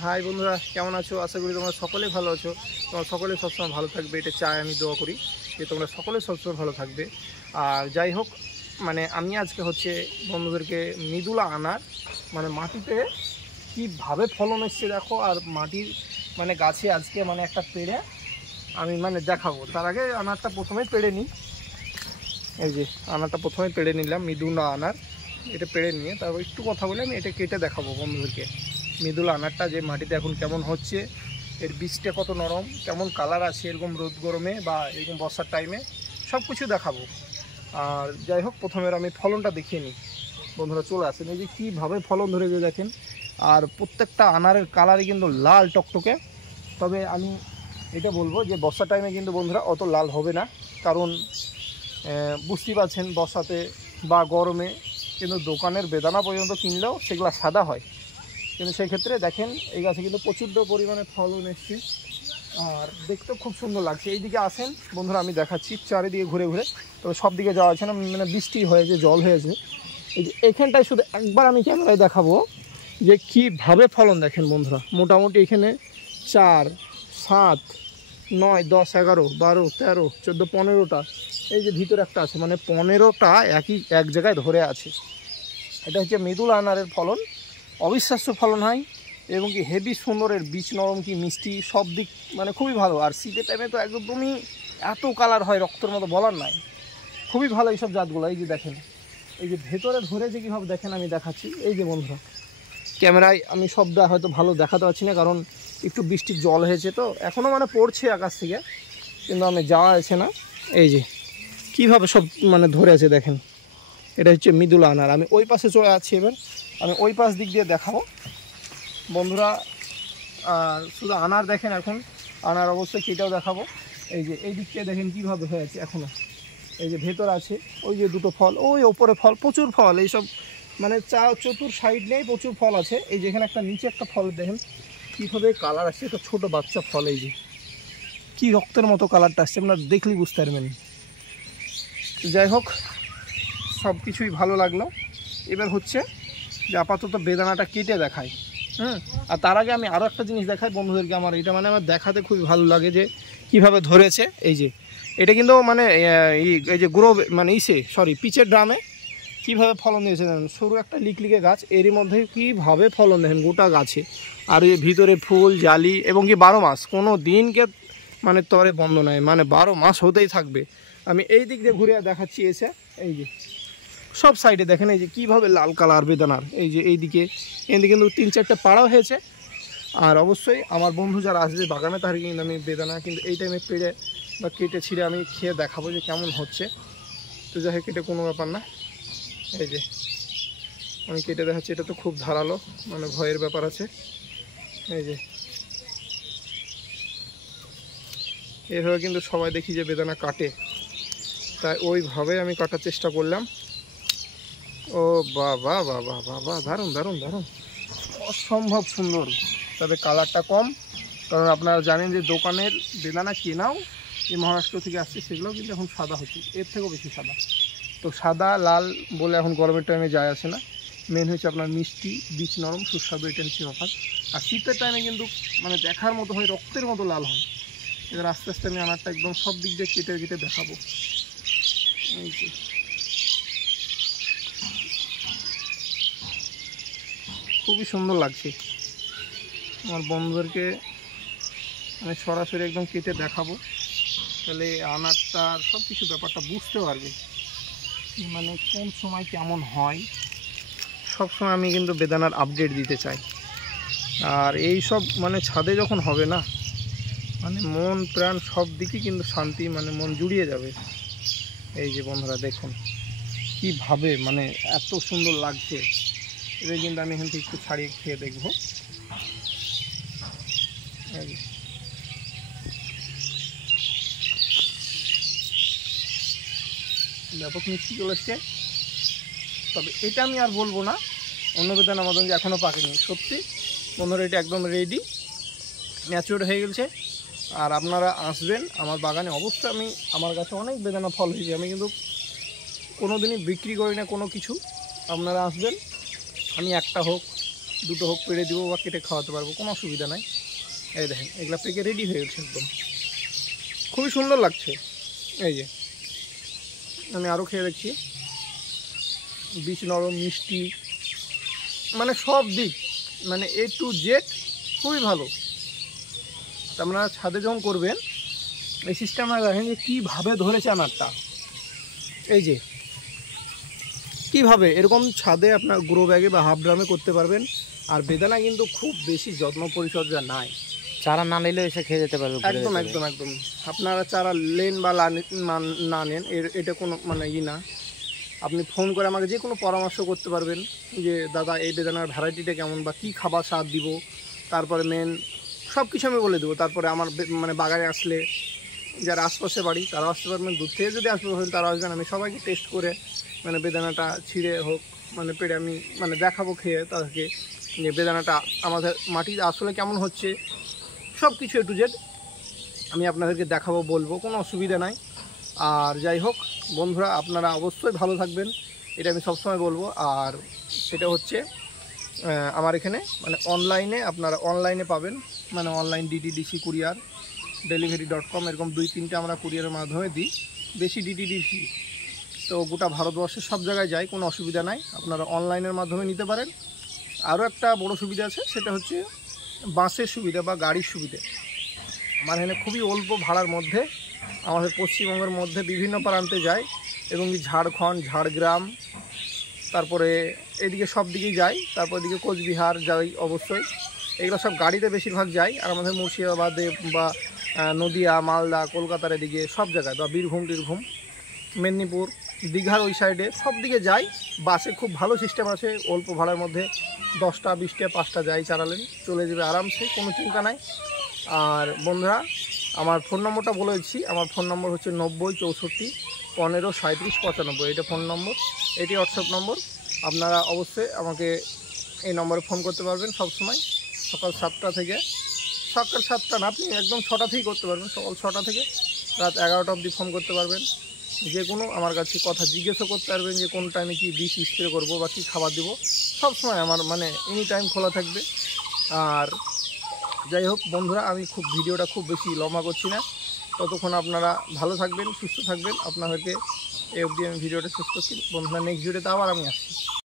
High বন্ধুরা, কেমন আছো? আশা করি তোমরা সকলে ভালো আছো। তোমরা সকলে সবসময় ভালো থাকবে, এটা চাই, আমি দোয়া করি যে তোমরা সকলে সবসময় ভালো থাকবে। আর যাই হোক, মানে আমি আজকে হচ্ছে বন্ধুদেরকে মৃদুলা আনার মানে মাটিতে কীভাবে ফলন এসছে দেখো, আর মাটির মানে গাছে আজকে মানে একটা পেড়ে আমি মানে দেখাবো। তার আগে আনারটা প্রথমেই পেড়ে নিই। এই যে আনারটা প্রথমে পেড়ে নিলাম, মৃদুলা আনার। এটা পেড়ে নিয়ে তারপর একটু কথা বলে আমি এটা কেটে দেখাবো বন্ধুদেরকে। মৃদুলা আনারটা যে মাটিতে এখন কেমন হচ্ছে, এর বীজটা কত নরম, কেমন কালার আছে এরকম রোদ গরমে বা এরকম বর্ষার টাইমে, সব কিছু দেখাবো। আর যাই হোক, প্রথমে আমি ফলনটা দেখিয়ে নিই। বন্ধুরা চলে আসেন, এই যে কীভাবে ফলন ধরেছে দেখেন। আর প্রত্যেকটা আনারের কালারই কিন্তু লাল টকটকে। তবে আমি এটা বলবো যে বর্ষার টাইমে কিন্তু বন্ধুরা অত লাল হবে না, কারণ বুঝতেই পারছেন বর্ষাতে বা গরমে কিন্তু দোকানের বেদানা পর্যন্ত কিনলেও সেগুলো সাদা হয়। কিন্তু সেই ক্ষেত্রে দেখেন এই গাছে কিন্তু প্রচুর পরিমাণে ফলন এসছে, আর দেখতেও খুব সুন্দর লাগছে। এইদিকে আসেন বন্ধুরা, আমি দেখাচ্ছি চারিদিকে ঘুরে ঘুরে। তবে সব দিকে যাওয়া আছে না, মানে বৃষ্টি হয়েছে, জল হয়েছে। এই যে এখানটায় শুধু একবার আমি ক্যামেরায় দেখাবো যে কীভাবে ফলন দেখেন বন্ধুরা। মোটামুটি এখানে 4, 7, 9, 10, 11, 12, 13, 14, 15টা, এই যে ভিতরে একটা আছে, মানে 15টা এক জায়গায় ধরে আছে। এটা হচ্ছে মৃদুলা আনারের ফলন। অবিশ্বাস্য ফলন হয় এবং কি হেভি সুন্দর, এর বীজ নরম কি মিষ্টি, সব দিক মানে খুবই ভালো। আর শীতের টাইমে তো একদমই এত কালার হয় রক্তের মতো, বলার নাই। খুবই ভালো এইসব জাতগুলো। এই যে দেখেন, এই যে ভেতরে ধরেছে কীভাবে দেখেন, আমি দেখাচ্ছি। এই যে বন্ধুরা, ক্যামেরায় আমি সবটা হয়তো ভালো দেখাতে পারছি না, কারণ একটু বৃষ্টির জল হয়েছে তো, এখনও মানে পড়ছে আকাশ থেকে, কিন্তু আমি যাওয়া আছে না। এই যে কীভাবে সব মানে ধরে আছে দেখেন, এটা হচ্ছে মৃদুলা আনার। আমি ওই পাশে চলে যাচ্ছি, এবার আমি ওই পাশ দিক দিয়ে দেখাবো বন্ধুরা। শুধু আনার দেখেন, এখন আনার অবশ্যই কেটেও দেখাবো। এই যে এই দিকটা দেখেন কীভাবে হয়েছে এখনও। এই যে ভেতর আছে ওই যে দুটো ফল, ওই ওপরে ফল, প্রচুর ফল। এইসব মানে চতুর সাইড নেই, প্রচুর ফল আছে। এই যে এখানে একটা নিচে একটা ফল দেখেন কীভাবে কালার আসছে, একটা ছোটো বাচ্চা ফল। এই যে কী রক্তের মতো কালারটা আসছে, আপনারা দেখলেই বুঝতে পারবেন। যাই হোক, সব কিছুই ভালো লাগলো। এবার হচ্ছে যে আপাতত বেদানাটা কেটে দেখাই। আর তার আগে আমি আরও একটা জিনিস দেখাই বন্ধুদেরকে। আমার এটা মানে আমার দেখাতে খুবই ভালো লাগে যে কিভাবে ধরেছে। এই যে এটা কিন্তু মানে এই যে গ্রো মানে পিচের ড্রামে কীভাবে ফলন দিয়েছে দেখেন। সরু একটা লিকলিকে গাছ, এরই মধ্যে কীভাবে ফলন দেখেন গোটা গাছে। আর এই ভিতরে ফুল জালি এবং কি 12 মাস, কোনো দিনকে মানে তরে বন্ধ নয়, মানে 12 মাস হতেই থাকবে। আমি এই দিক দিয়ে ঘুরে দেখাচ্ছি এসে। এই যে সব সাইডে দেখেন এই যে কীভাবে লাল কালার বেদানার। এই যে এইদিকে কিন্তু 3-4টে পাড়াও হয়েছে। আর অবশ্যই আমার বন্ধু যারা আসবে বাগানে, তার কিন্তু আমি বেদানা কিন্তু এই টাইমে পেড়ে বা কেটে ছিঁড়ে আমি খেয়ে দেখাবো যে কেমন হচ্ছে। তো যাই হোক, কেটে কোনো ব্যাপার না। এই যে আমি কেটে দেখাচ্ছি, এটা তো খুব ধারালো, মানে ভয়ের ব্যাপার আছে। এই যে এভাবে কিন্তু সবাই দেখি যে বেদানা কাটে, তাই ওইভাবে আমি কাটার চেষ্টা করলাম। ও বাবা বাবা বাবা, দারুণ দারুণ দারুণ, অসম্ভব সুন্দর। তবে কালারটা কম, কারণ আপনারা জানেন যে দোকানের বেদানা কেনাও এই মহারাষ্ট্র থেকে আসছে, সেগুলোও কিন্তু এখন সাদা হচ্ছে, এর থেকেও বেশি সাদা। তো সাদা লাল বলে এখন গরমের টাইমে যায় আসে না। মেন হচ্ছে আপনার মিষ্টি, বীজ নরম, সুস্বাদু, এটা হচ্ছে ব্যাপার। আর শীতের টাইমে কিন্তু মানে দেখার মতো হয়, রক্তের মতো লাল হয়। এবার আস্তে আস্তে আমি আনারটা একদম সব দিক দিয়ে কেটে কেটে দেখাবো। এই যে খুবই সুন্দর লাগছে। আমার বন্ধুদেরকে আমি সরাসরি একদম কেটে দেখাবো, তাহলে আনারটার সব কিছু ব্যাপারটা বুঝতে পারবে, মানে কোন সময় কেমন হয়। সব সময় আমি কিন্তু বেদানার আপডেট দিতে চাই। আর এই সব মানে ছাদে যখন হবে না, মানে মন প্রাণ সব দিকে কিন্তু শান্তি, মানে মন জুড়িয়ে যাবে। এই যে বন্ধুরা দেখুন কীভাবে মানে এত সুন্দর লাগছে। এবার কিন্তু আমি এখান থেকে একটু ছাড়িয়ে খেয়ে দেখবো। ব্যাপক মিষ্টি চলে এসছে। তবে এটা আমি আর বলবো না অন্য বেদানার মতন যে এখনও পাকেনি। সত্যি বন্ধুরা, এটা একদম রেডি, ম্যাচিওর হয়ে গেছে। আর আপনারা আসবেন আমার বাগানে, অবশ্যই আমার কাছে অনেক বেদানা ফল হয়েছে, আমি কিন্তু কোনো দিনই বিক্রি করি না কোনো কিছু। আপনারা আসবেন, আমি একটা হোক দুটো হোক পেড়ে দিব বা কেটে খাওয়াতে পারবো, কোনো অসুবিধা নাই। এই দেখেন এগুলো পেকে রেডি হয়ে গেছে, একদম খুবই সুন্দর লাগছে। এই যে আমি আরও খেয়ে দেখছি, বীজ নরম, মিষ্টি, মানে সব দিক মানে A to Z খুবই ভালো। আপনারা ছাদে যখন করবেন এই সিস্টেমটা দেখেন যে কীভাবে ধরেছে আনারটা, এই যে কীভাবে এরকম ছাদে আপনার গ্রো ব্যাগে বা হাফ ড্রামে করতে পারবেন। আর বেদানা কিন্তু খুব বেশি যত্ন পরিচর্যা নাই, চারা না নিলেও এসে খেয়ে যেতে পারবে। একদম একদম একদম। আপনারা চারা নেন বা না নেন এটা কোনো মানে না, আপনি ফোন করে আমাকে যে কোনো পরামর্শ করতে পারবেন যে দাদা এই বেদানার ভ্যারাইটিটা কেমন বা কী খাবার সার দিব, তারপরে মেন সব কিছু আমি বলে দেবো। তারপরে আমার মানে বাগানে আসলে যারা আশপাশে বাড়ি তারা আসতে পারবেন, দূর থেকে যদি আসতে পারেন তারা আসবেন। আমি সবাইকে টেস্ট করে মানে বেদানাটা ছিঁড়ে হোক মানে পেড়ে আমি মানে দেখাবো খেয়ে তাদেরকে যে বেদানাটা আমাদের মাটি আসলে কেমন হচ্ছে, সব কিছু A to Z আমি আপনাদেরকে দেখাবো, বলবো, কোনো অসুবিধা নাই। আর যাই হোক বন্ধুরা, আপনারা অবশ্যই ভালো থাকবেন, এটা আমি সবসময় বলবো। আর সেটা হচ্ছে আমার এখানে মানে অনলাইনে আপনারা অনলাইনে পাবেন, মানে অনলাইন DTDC কুরিয়ার delivery.com এরকম 2-3টে আমরা কুরিয়ারের মাধ্যমে দিই, বেশি DTDC তো গোটা ভারতবর্ষের সব জায়গায় যায়, কোনো অসুবিধা নাই, আপনারা অনলাইনের মাধ্যমে নিতে পারেন। আরও একটা বড় সুবিধা আছে, সেটা হচ্ছে বাসের সুবিধা বা গাড়ির সুবিধা। আমার এখানে খুবই অল্প ভাড়ার মধ্যে আমাদের পশ্চিমবঙ্গের মধ্যে বিভিন্ন প্রান্তে যায়, এবং ঝাড়খণ্ড, ঝাড়গ্রাম, তারপরে এদিকে সব দিকেই যায়, তারপর এদিকে কোচবিহার যাই অবশ্যই, এগুলো সব গাড়িতে বেশিরভাগ যায়। আর আমাদের মুর্শিদাবাদে বা নদিয়া, মালদা, কলকাতার এদিকে সব জায়গায়, বা বীরভূম মেদিনীপুর, দীঘার ওই সাইডে সব দিকে যায় বাসে। খুব ভালো সিস্টেম আছে, অল্প ভাড়ার মধ্যে 10টা 20টা 5টা যাই চালালেন চলে যাবে আরামসে, কোনো চিন্তা নাই। আর বন্ধুরা আমার ফোন নম্বরটা বলে দিচ্ছি, আমার ফোন নম্বর হচ্ছে 90 64 15 37 95, এটা ফোন নম্বর, এটি হোয়াটসঅ্যাপ নম্বর। আপনারা অবশ্যই আমাকে এই নম্বরে ফোন করতে পারবেন সবসময়, সকাল 7টা থেকে, সকাল 7টা না, আপনি একদম 6টা থেকেই করতে পারবেন, সকাল 6টা থেকে রাত 11টা অবধি ফোন করতে পারবেন। যে কোনো আমার কাছে কথা জিজ্ঞাসা করতে পারবেন যে কোন টাইমে কী বিষ স্প্রে করবো বা কী খাবার দেবো, সবসময় আমার মানে এনি টাইম খোলা থাকবে। আর যাই হোক বন্ধুরা, আমি ভিডিওটা খুব বেশি লম্বা করছি না, ততক্ষণ আপনারা ভালো থাকবেন, সুস্থ থাকবেন। আপনাদেরকে এই অবধি আমি ভিডিওটা শেষ করছি বন্ধুরা, নেক্সট ভিডিওতে আবার আমি আসছি।